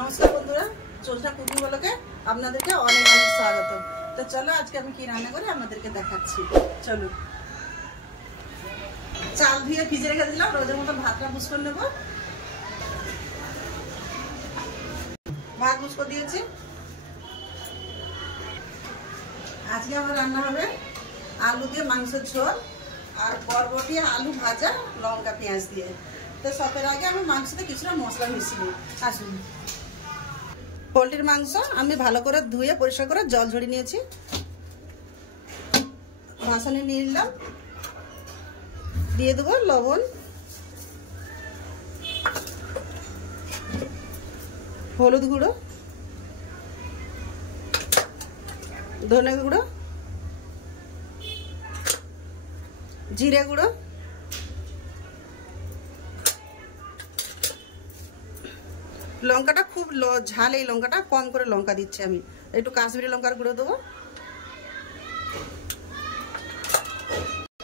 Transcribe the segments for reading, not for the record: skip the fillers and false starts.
নমস্কার বন্ধুরা, চোষা কুকিং ব্লগে আপনাদেরকে অনেক অনেক স্বাগত। তো চলো আজকে আমি কি রান্না করে আপনাদেরকে দেখাচ্ছি। চলো, চাল ধুয়ে ভিজে রেখে দিলাম, রোজের মতো ভাতটা বুঝ করে নেবো। ভাত বুঝ করে দিয়েছি। আজকে আমার রান্না হবে আলু দিয়ে মাংসের ঝোল আর বরবটি আলু ভাজা লঙ্কা পেঁয়াজ দিয়ে। তো সবের আগে আমি মাংসতে কিছুটা মশলা মিশিয়ে আসুন। পোলট্রির মাংস আমি ভালো করে ধুয়ে পরিষ্কার করে জল ঝরিয়ে নিয়েছি। ভাসনে নিয়ে নিলাম, দিয়ে দেবো লবণ, হলুদ গুঁড়ো, ধনে গুঁড়ো, জিরে গুঁড়ো, লঙ্কাটা খুব ঝাল, এই লঙ্কাটা কম করে লঙ্কা দিচ্ছি আমি। একটু কাশ্মীরি লঙ্কার গুঁড়ো দেবো,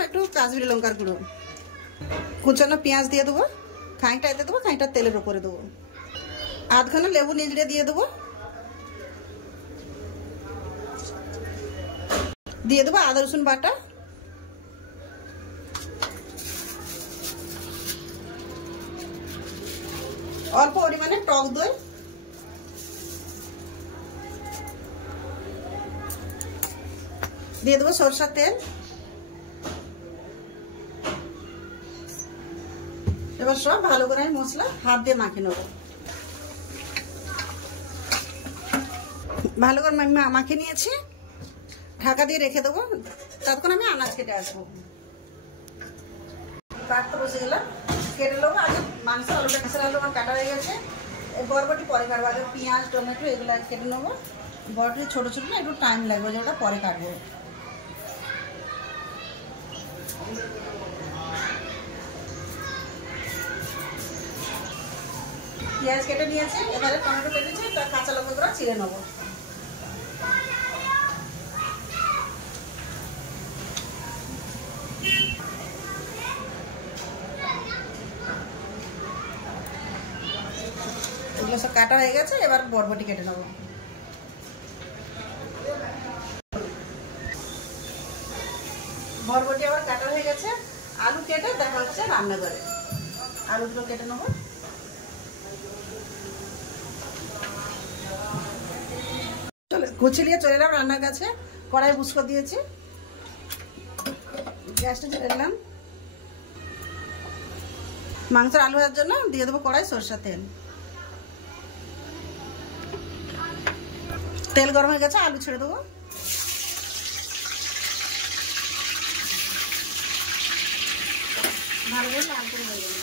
একটু কাশ্মীরি লঙ্কার গুঁড়ো, কুচানো পেঁয়াজ দিয়ে দেবো, খানিকটা এতে দেবো, খানিকটা তেলের ওপরে দেবো, আধখানা লেবু নিচড়ে দিয়ে দেবো, দিয়ে দেবো আদা রসুন বাটা, অল্প পরিমাণে টক দই, দিয়ে দেবো সরষের তেল। এবার সব ভালো করে আমি মশলা হাত দিয়ে মাখিয়ে নেবো। ভালো করে মাখিয়ে নিয়েছি, ঢাকা দিয়ে রেখে দেবো, ততক্ষণ আমি আনাজ কেটে আসবো। কাটতে বসে গেলাম, কেটে নেবো। আগে মাংস আলুটা কাঁচা আলু আমার কাটা হয়ে গেছে। বরবটি পরে কাটবো, আগে পেঁয়াজ টমেটো এগুলো কেটে নেবো। বরবটি ছোটো ছোটো না, একটু টাইম লাগবে, যেটা পরে কাটবো। পেঁয়াজ কেটে নিয়েছি, এবারে টমেটো কেটেছি, তার কাঁচা লঙ্কা করে চিড়ে নেবো। এগুলো সব কাটা হয়ে গেছে, এবার বরবটি কেটে নেবো। বরবটি আবার কাটা হয়ে গেছে, আলু কেটে দেখা হচ্ছে রান্নাঘরে। আলুগুলো কেটে নেবো। কুচিলিয়ে চলে এলাম রান্নার কাছে, কড়াই বুসকো দিয়েছি, গ্যাসটা জ্বেলে দিলাম। মাংসের আলু ভাজার জন্য দিয়ে দেবো কড়াই সরষের তেল। তেল গরম হয়ে গেছে, আলু ছেড়ে দেবো। ভালো করে লাল করে হয়ে যাবে।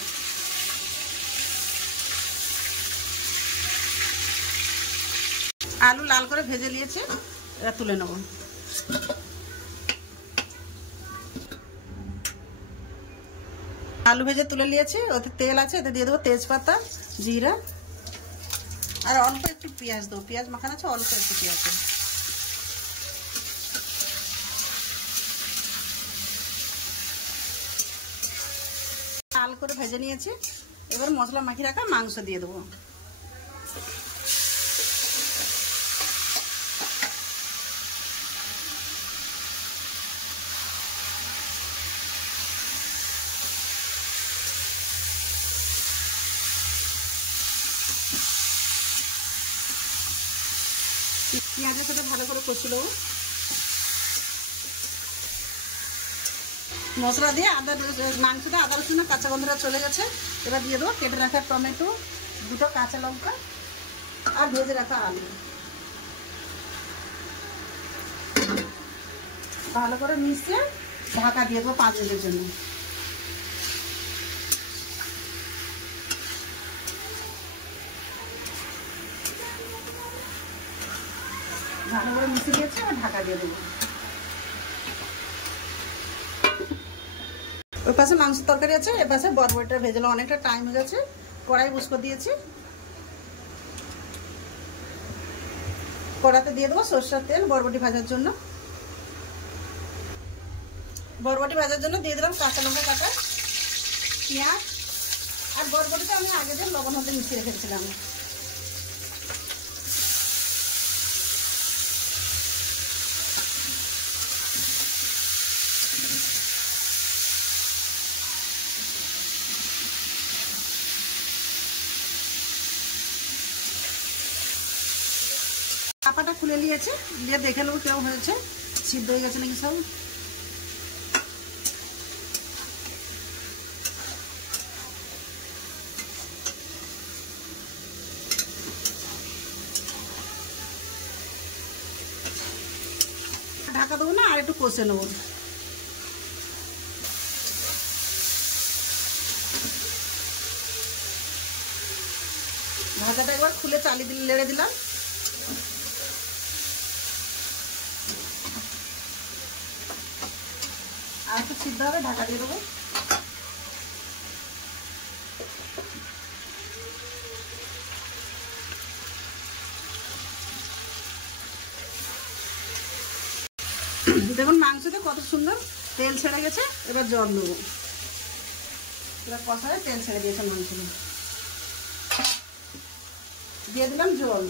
আলু লাল করে ভেজে নিয়েছি, এবার তুলে নেব। আলু ভেজে তুলে নিয়েছি, ওতে তেল আছে, এতে দিয়ে দেবো তেজপাতা, জিরা আর অল্প একটু পেঁয়াজ দেবো। পেঁয়াজ মাখানো আছে, অল্প একটু পেঁয়াজ দেবো। লাল করে ভেজে নিয়েছি, এবার মশলা মাখিয়ে রাখা মাংস দিয়ে দেবো। পেঁয়াজের সাথে ভালো করে কষিয়ে নেবো। মশলা দিয়ে মাংসটা আদা রসুন কাঁচা গন্ধটা চলে গেছে, এবার দিয়ে দেবো কেটে রাখা টমেটো, দুটো কাঁচা লঙ্কা আর ভেজে রাখা আলু। ভালো করে মিশিয়ে ঢাকা দিয়ে দেবো 5 মিনিটের জন্য। ভালো করে মিশিয়ে দিয়েছি, আবার ঢাকা দিয়ে দেবো। ওই পাশে মাংস তরকারি আছে, এ পাশে বরবটিটা ভেজে অনেকটা টাইম হয়ে গেছে। কড়াই বুসকো দিয়েছি, কড়াতে দিয়ে দেবো সরষের তেল বরবটি ভাজার জন্য। বরবটি ভাজার জন্য দিয়ে দিলাম কাঁচা লঙ্কা কাটা, পেঁয়াজ আর বরবটিটা আমি আগে দিয়ে লবণ হতে মিশিয়ে রেখেছিলাম। চাপাটা খুলে নিয়েছে, দিয়ে দেখে নেবো কেমন হয়েছে, সিদ্ধ হয়ে গেছে নাকি সব। ঢাকা দেবো না, আর একটু কষে নেবো। ঢাকাটা একবার খুলে চালিয়ে দিলে, লেড়ে দিলাম। আর একটু সিদ্ধ হবে, ঢাকা দিয়ে দেবো। দেখুন মাংসতে কত সুন্দর তেল ছেড়ে গেছে। এবার জল দেবো, এবার কষায় তেল ছেড়ে দিয়েছে মাংস, দিয়ে দিলাম জল।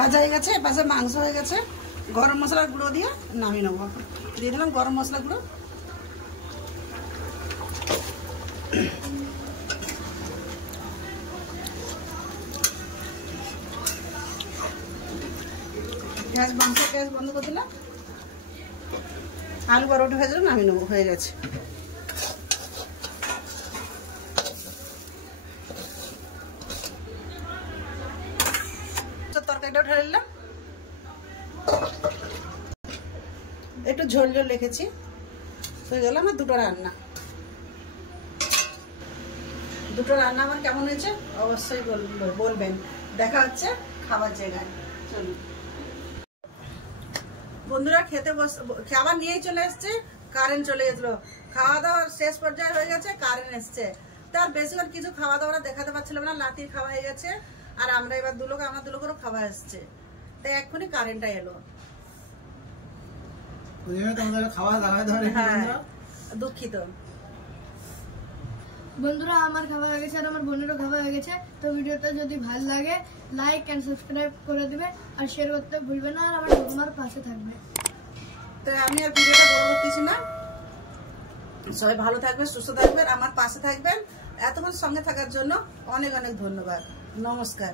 ভাজা হয়ে গেছে, পাশে মাংস হয়ে গেছে। গরম মশলার গুঁড়ো দিয়ে নামিয়ে নেবো। দিয়ে দিলাম গরম মশলা গুঁড়ো। গ্যাস বন্ধ করে দিলাম। আলু বরবটি ভেজে নামিয়ে নেবো, হয়ে গেছে। তরকারিটা ঢেলে নিলাম, একটু ঝোল ঝোল রেখেছি। হয়ে গেল আমার দুটো রান্না। দুটো রান্না আমার কেমন হয়েছে অবশ্যই বলবেন। দেখা হচ্ছে খাবার জায়গায়। চলুন বন্ধুরা, খেতে খাবার নিয়েই চলে এসছে, কারেন্ট চলে গেছিল। খাওয়া দাওয়া শেষ পর্যায়ে হয়ে গেছে, কারেন্ট এসছে। তার বেশিরভাগ কিছু খাওয়া দাওয়া দেখাতে পারছিলাম না, লাতির খাওয়া হয়ে গেছে। আর আমরা এবার আমার দুলোকেরও খাওয়া এসছে, তাই এক্ষুনি কারেন্টটা এলো। হ্যাঁ, দুঃখিত বন্ধুরা, আমার খাওয়া হয়ে গেছে আর আমার বোনেরও খাওয়া হয়ে গেছে। তো ভিডিওটা যদি ভালো লাগে লাইক এন্ড সাবস্ক্রাইব করে দিবে আর শেয়ার করতে ভুলবে না, আর আমার তোমার পাশে থাকবে। তো আমি আর ভিডিওটা বড় করতেছি না। সবাই ভালো থাকবেন, সুস্থ থাকবেন, আমার পাশে থাকবেন। এতক্ষণ সঙ্গে থাকার জন্য অনেক অনেক ধন্যবাদ। নমস্কার।